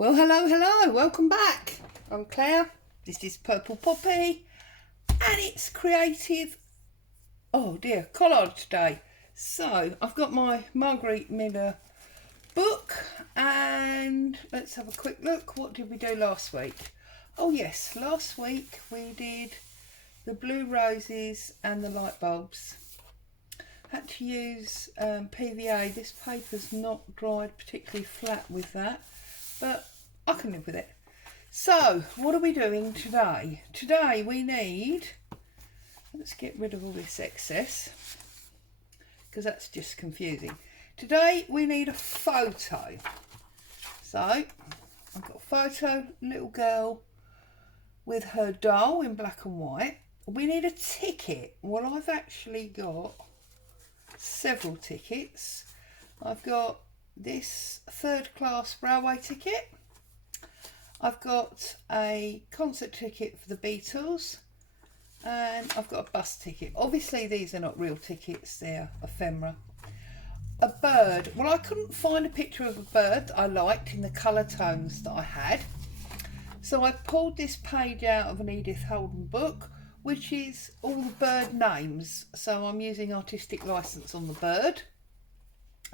Well, hello, welcome back. I'm Claire, this is Purple Poppy, and it's Creative, oh dear, Collage Day. So, I've got my Marguerite Miller book, and let's have a quick look. What did we do last week? Oh yes, last week we did the blue roses and the light bulbs. Had to use PVA. This paper's not dried particularly flat with that, but I can live with it. So what are we doing today? Today we need, let's get rid of all this excess because that's just confusing. Today we need a photo. So I've got a photo, little girl with her doll in black and white. We need a ticket. Well, I've actually got several tickets. I've got this third class railway ticket. I've got a concert ticket for the Beatles, and I've got a bus ticket. Obviously these are not real tickets, they're ephemera. A bird. Well, I couldn't find a picture of a bird that I liked in the colour tones that I had, so I pulled this page out of an Edith Holden book, which is all the bird names, so I'm using artistic license on the bird.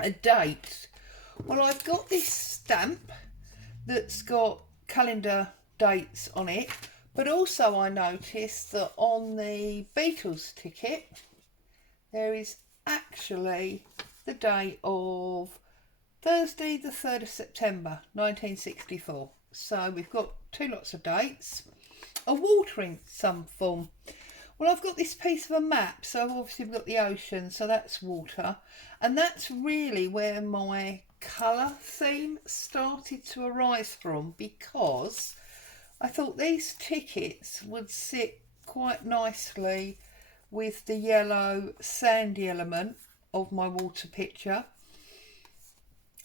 A date. Well, I've got this stamp that's got calendar dates on it, but also I noticed that on the Beatles ticket there is actually the date of Thursday the 3rd of September 1964. So we've got two lots of dates. A water in some form. Well, I've got this piece of a map, so obviously we've got the ocean, so that's water, and that's really where my colour theme started to arise from, because I thought these tickets would sit quite nicely with the yellow sandy element of my water picture.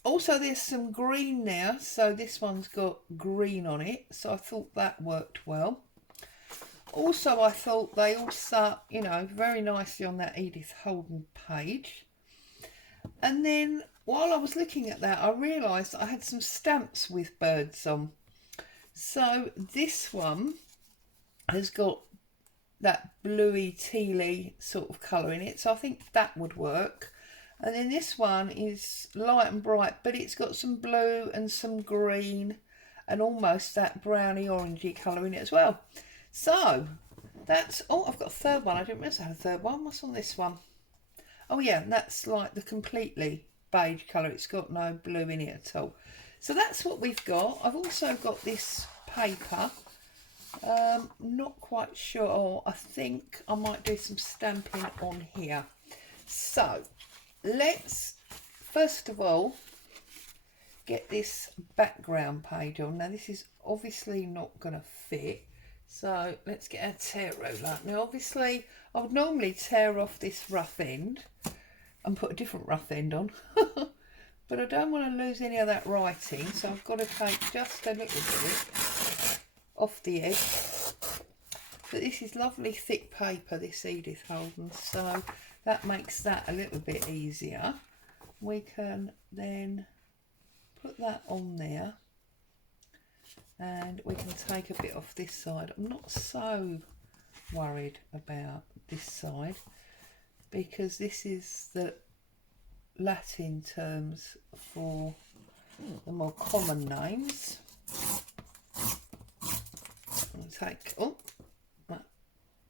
Also, there's some green there, so this one's got green on it, so I thought that worked well. Also, I thought they all sat, very nicely on that Edith Holden page. And then while I was looking at that, I realised I had some stamps with birds on. So this one has got that bluey tealy sort of colour in it, so I think that would work. And then this one is light and bright, but it's got some blue and some green and almost that browny orangey colour in it as well. So that's, oh, I've got a third one. I didn't realise I had a third one. What's on this one? Oh yeah, that's like the completely beige colour. It's got no blue in it at all. So that's what we've got. I've also got this paper. Not quite sure. Oh, I think I might do some stamping on here. So let's first of all get this background page on. Now this is obviously not going to fit, so let's get our tear ruler. Now obviously I would normally tear off this rough end and put a different rough end on, but I don't want to lose any of that writing, so I've got to take just a little bit off the edge. But this is lovely thick paper, this Edith Holden, so that makes that a little bit easier. We can then put that on there, and we can take a bit off this side. I'm not so worried about this side because this is the Latin terms for the more common names. I'll take, oh, that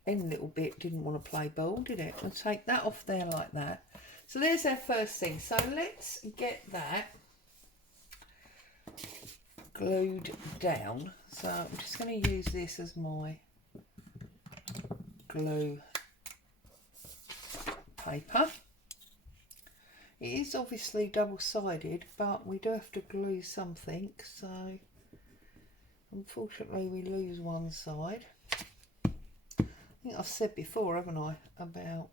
end little bit didn't want to play ball, did it? I'll take that off there like that. So there's our first thing. So let's get that glued down. So I'm just going to use this as my glue paper. It is obviously double-sided, but we do have to glue something, so unfortunately we lose one side. I think I've said before, haven't I, about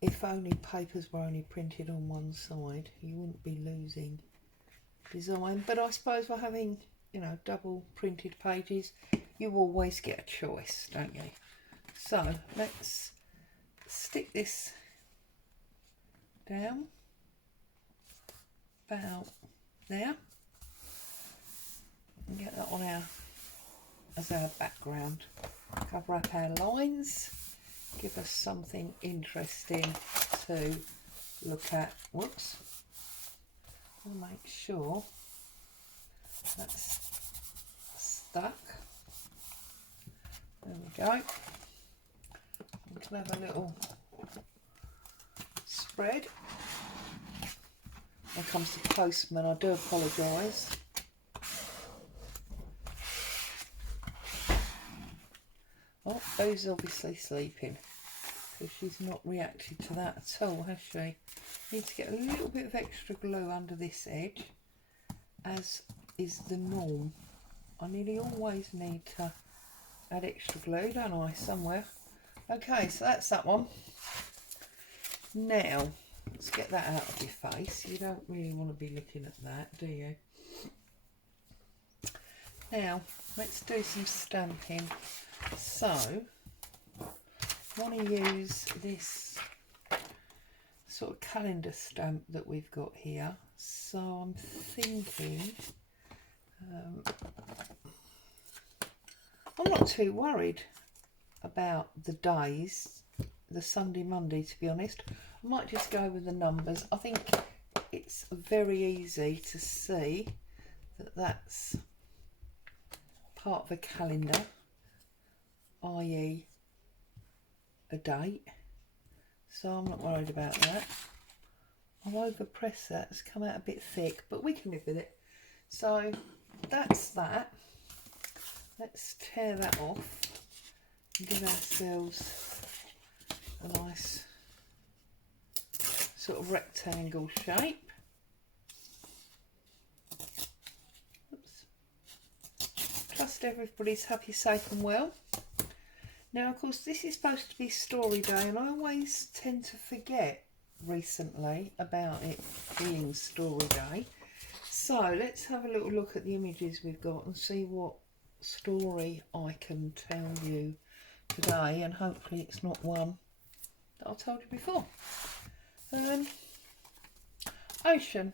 if only papers were only printed on one side, you wouldn't be losing design. But I suppose we're having, double printed pages, you always get a choice, don't you? So let's stick this down. about there. And get that on as our background. Cover up our lines, give us something interesting to look at. Whoops. I'll make sure that's stuck. There we go. We can have a little spread. When it comes to postman, I do apologise. Oh, Bo's obviously sleeping because she's not reacted to that at all, has she? Need to get a little bit of extra glue under this edge, as is the norm. I nearly always need to add extra glue, don't I, somewhere? Okay, so that's that one. Now, let's get that out of your face. You don't really want to be looking at that, do you? Now, let's do some stamping. So, I want to use this sort of calendar stamp that we've got here. So I'm thinking, I'm not too worried about the days, the Sunday, Monday, to be honest. I might just go with the numbers. I think it's very easy to see that that's part of a calendar, i.e. a date. So I'm not worried about that. I'll overpress that, it's come out a bit thick, but we can live with it. So that's that. Let's tear that off and give ourselves a nice sort of rectangle shape. Oops. Trust everybody's happy, safe and well. Now, of course, this is supposed to be story day, and I always tend to forget recently about it being story day. So let's have a little look at the images we've got and see what story I can tell you today, and hopefully it's not one that I told you before. Ocean,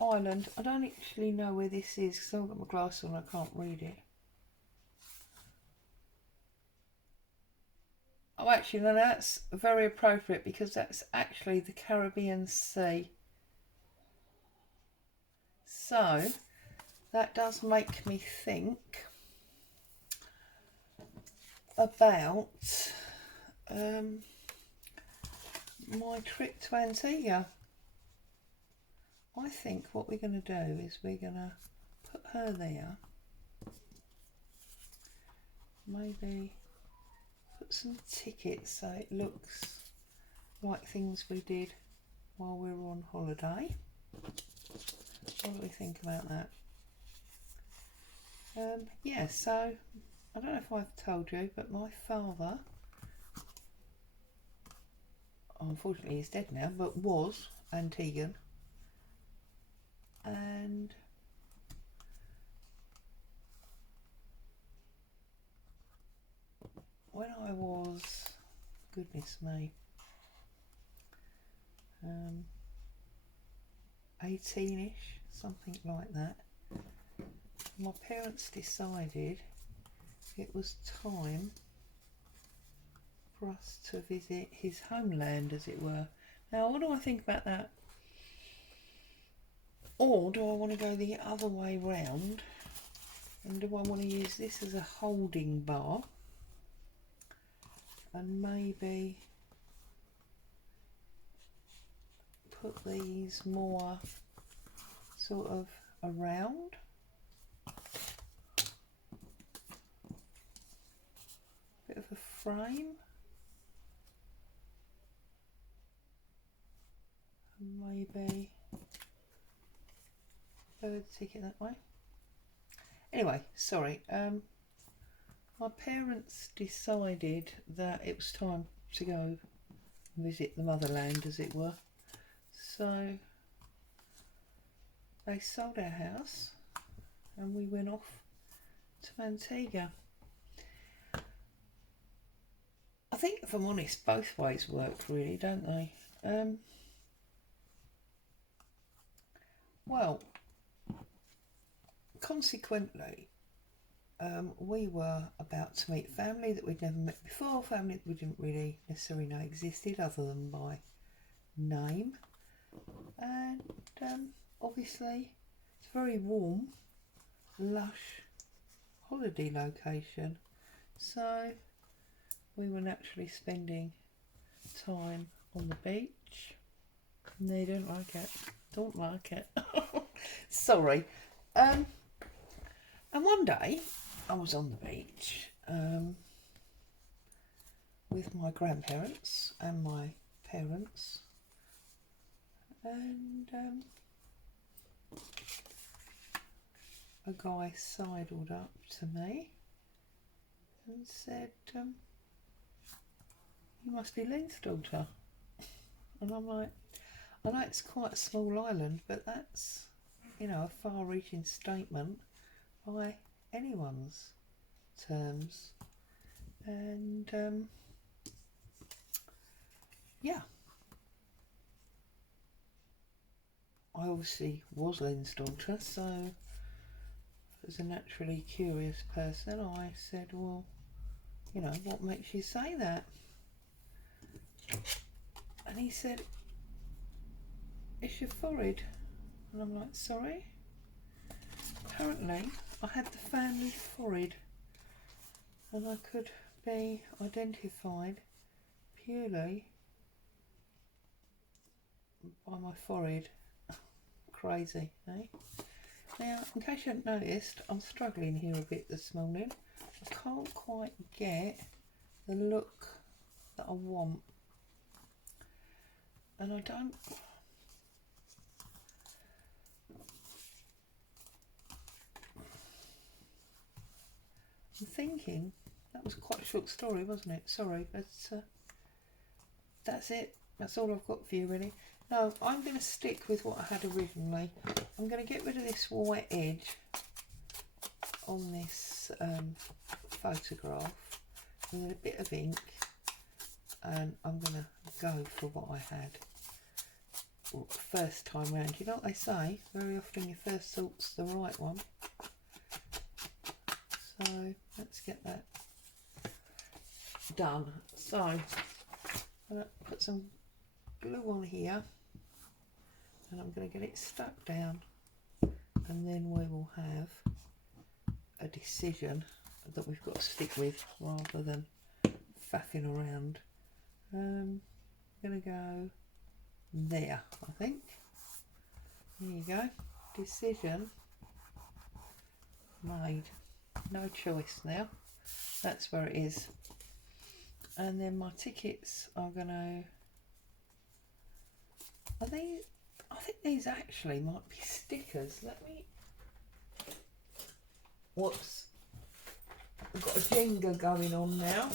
island. I don't actually know where this is because I've got my glasses on, I can't read it. Oh, actually, no, that's very appropriate because that's actually the Caribbean Sea. So, that does make me think about my trip to Antigua. I think what we're going to do is we're going to put her there. Maybe put some tickets so it looks like things we did while we were on holiday. What do we think about that? Yeah, so I don't know if I've told you, but my father, unfortunately he's dead now, but was Antiguan, and when I was, goodness me, 18ish, something like that, my parents decided it was time for us to visit his homeland, as it were. Now, what do I think about that? Or do I want to go the other way round? And do I want to use this as a holding bar? And maybe put these more sort of around? Bit of a frame. And maybe bird ticket that way. Anyway, sorry. My parents decided that it was time to go visit the motherland, as it were. So they sold our house and we went off to Antigua. I think, if I'm honest, both ways work really, don't they? Well, consequently, we were about to meet family that we'd never met before, family that we didn't really necessarily know existed other than by name. And obviously it's a very warm, lush holiday location, so we were naturally spending time on the beach. No, don't like it. Sorry. And one day I was on the beach with my grandparents and my parents, and a guy sidled up to me and said, "You must be Lynn's daughter." And I'm like, I know it's quite a small island, but that's, a far-reaching statement by anyone's terms. And yeah, I obviously was Lynn's daughter, so as a naturally curious person, I said, well, what makes you say that? And he said, "It's your forehead." And I'm like, sorry? Apparently I had the family forehead, and I could be identified purely by my forehead. Crazy, eh? Now, in case you hadn't noticed, I'm struggling here a bit this morning. I can't quite get the look that I want, and I don't. I'm thinking, that was quite a short story, wasn't it? Sorry, but that's it. That's all I've got for you, really. No, I'm going to stick with what I had originally. I'm going to get rid of this white edge on this photograph with a bit of ink, and I'm going to go for what I had first time round. You know what they say? Very often your first thought's the right one. So let's get that done. So I'm going to put some glue on here, and I'm going to get it stuck down, and then we will have a decision that we've got to stick with rather than faffing around. I'm going to go there, I think. There you go. Decision made. No choice now. That's where it is. And then my tickets are going to... I think these actually might be stickers. Let me... Whoops. I've got a Jenga going on now.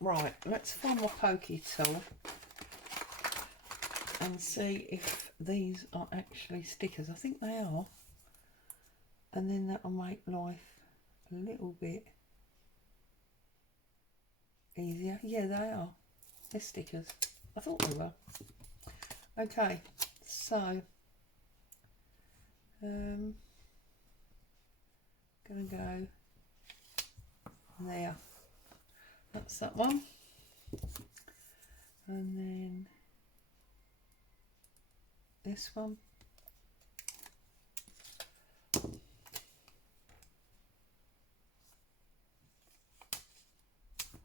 Right, let's find my pokey tool and see if these are actually stickers. I think they are. And then that'll make life a little bit easier. Yeah, they are. They're stickers. I thought they were. Okay, so gonna go there. That's that one. And then this one.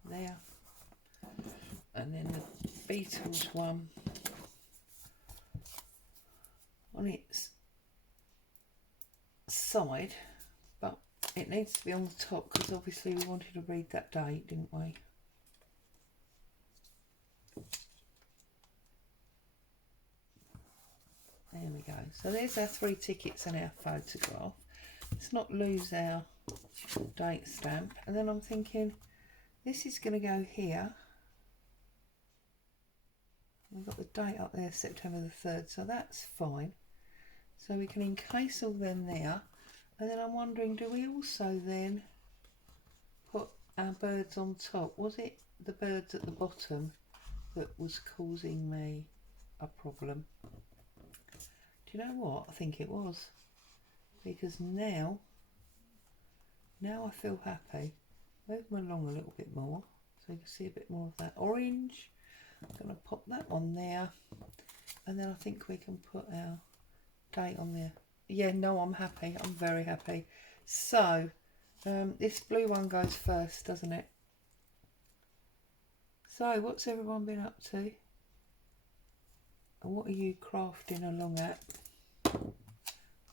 There. And then the Beatles one on its side, but it needs to be on the top because obviously we wanted to read that date, didn't we? There we go. So there's our 3 tickets and our photograph. Let's not lose our date stamp. And then I'm thinking this is going to go here. We've got the date up there, September the 3rd, so that's fine. So we can encase all them there. And then I'm wondering, do we also then put our birds on top? Was it the birds at the bottom that was causing me a problem? Do you know what? I think it was. Because now I feel happy. Move them along a little bit more so you can see a bit more of that orange. I'm going to pop that on there, and then I think we can put our date on there. Yeah, no, I'm happy. I'm very happy. So this blue one goes first, doesn't it? So what's everyone been up to? And what are you crafting along at?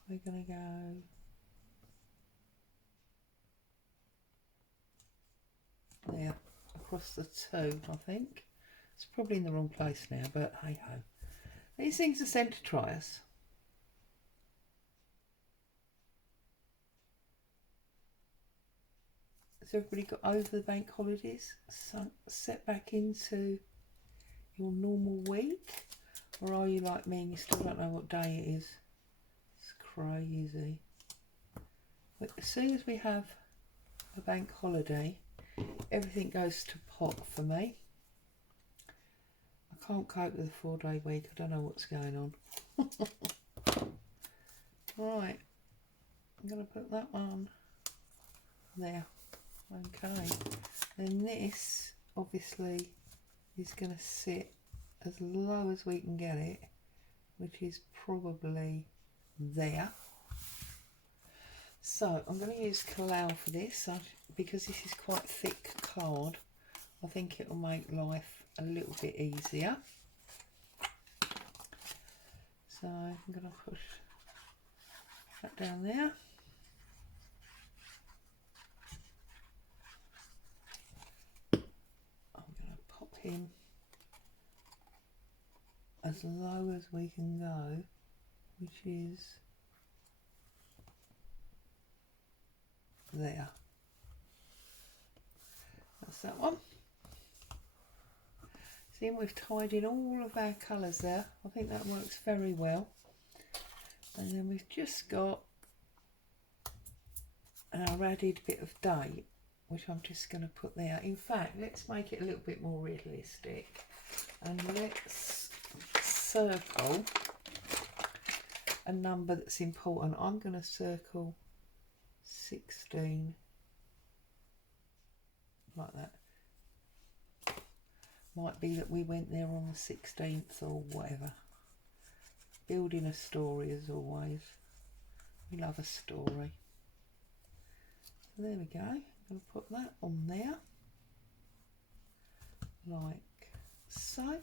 We're going to go there, across the two, I think. It's probably in the wrong place now, but hey ho. These things are sent to try us. Has everybody got over the bank holidays? So set back into your normal week? Or are you like me and you still don't know what day it is? It's crazy. But as soon as we have a bank holiday, everything goes to pot for me. I can't cope with a 4-day week. I don't know what's going on. Right, I'm going to put that one there. Okay, and this obviously is going to sit as low as we can get it, which is probably there. So I'm going to use Kalau for this because this is quite thick card. I think it will make life a little bit easier. So I'm going to push that down there. I'm going to pop him as low as we can go, which is there. That's that one. See, and we've tied in all of our colours there. I think that works very well. And then we've just got our added bit of date, which I'm just going to put there. In fact, let's make it a little bit more realistic, and let's circle a number that's important. I'm going to circle 16 like that. Might be that we went there on the 16th or whatever. Building a story as always. We love a story. So there we go. I'm going to put that on there. Like so.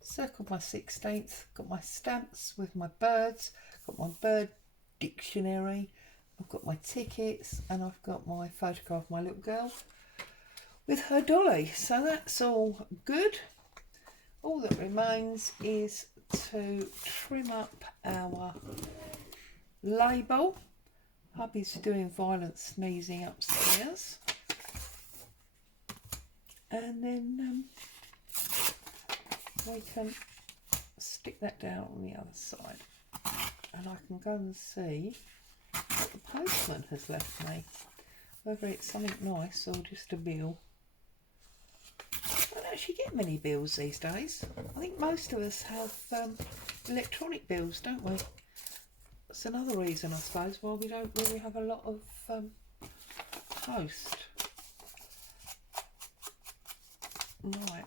Circle my 16th. Got my stamps with my birds. Got my bird dictionary. I've got my tickets. And I've got my photograph of my little girl with her dolly. So that's all good. All that remains is to trim up our label. Hubby's doing violent sneezing upstairs. And then we can stick that down on the other side. And I can go and see what the postman has left me. Whether it's something nice or just a bill. I don't actually get many bills these days. I think most of us have electronic bills, don't we? That's another reason, I suppose, why we don't really have a lot of post. Right.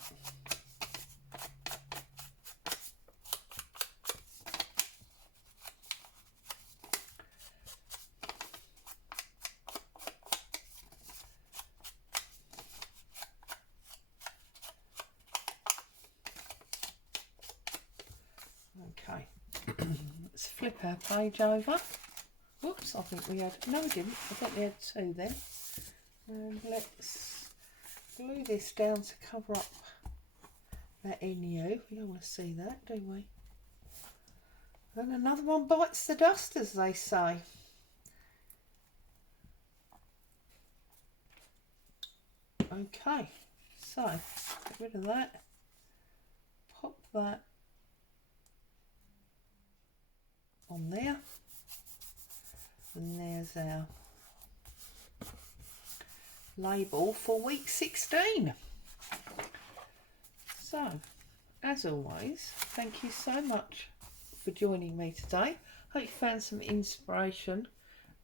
Okay. Let's flip our page over. Whoops, I think we had, no we didn't, I think we had two then. And let's glue this down to cover up that NU. We don't want to see that, do we? And another one bites the dust, as they say. Okay, so get rid of that, pop that on there, and there's our label for week 16. So, as always, thank you so much for joining me today. Hope you found some inspiration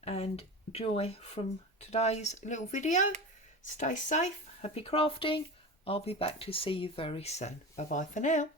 and joy from today's little video. Stay safe, happy crafting. I'll be back to see you very soon. Bye bye for now.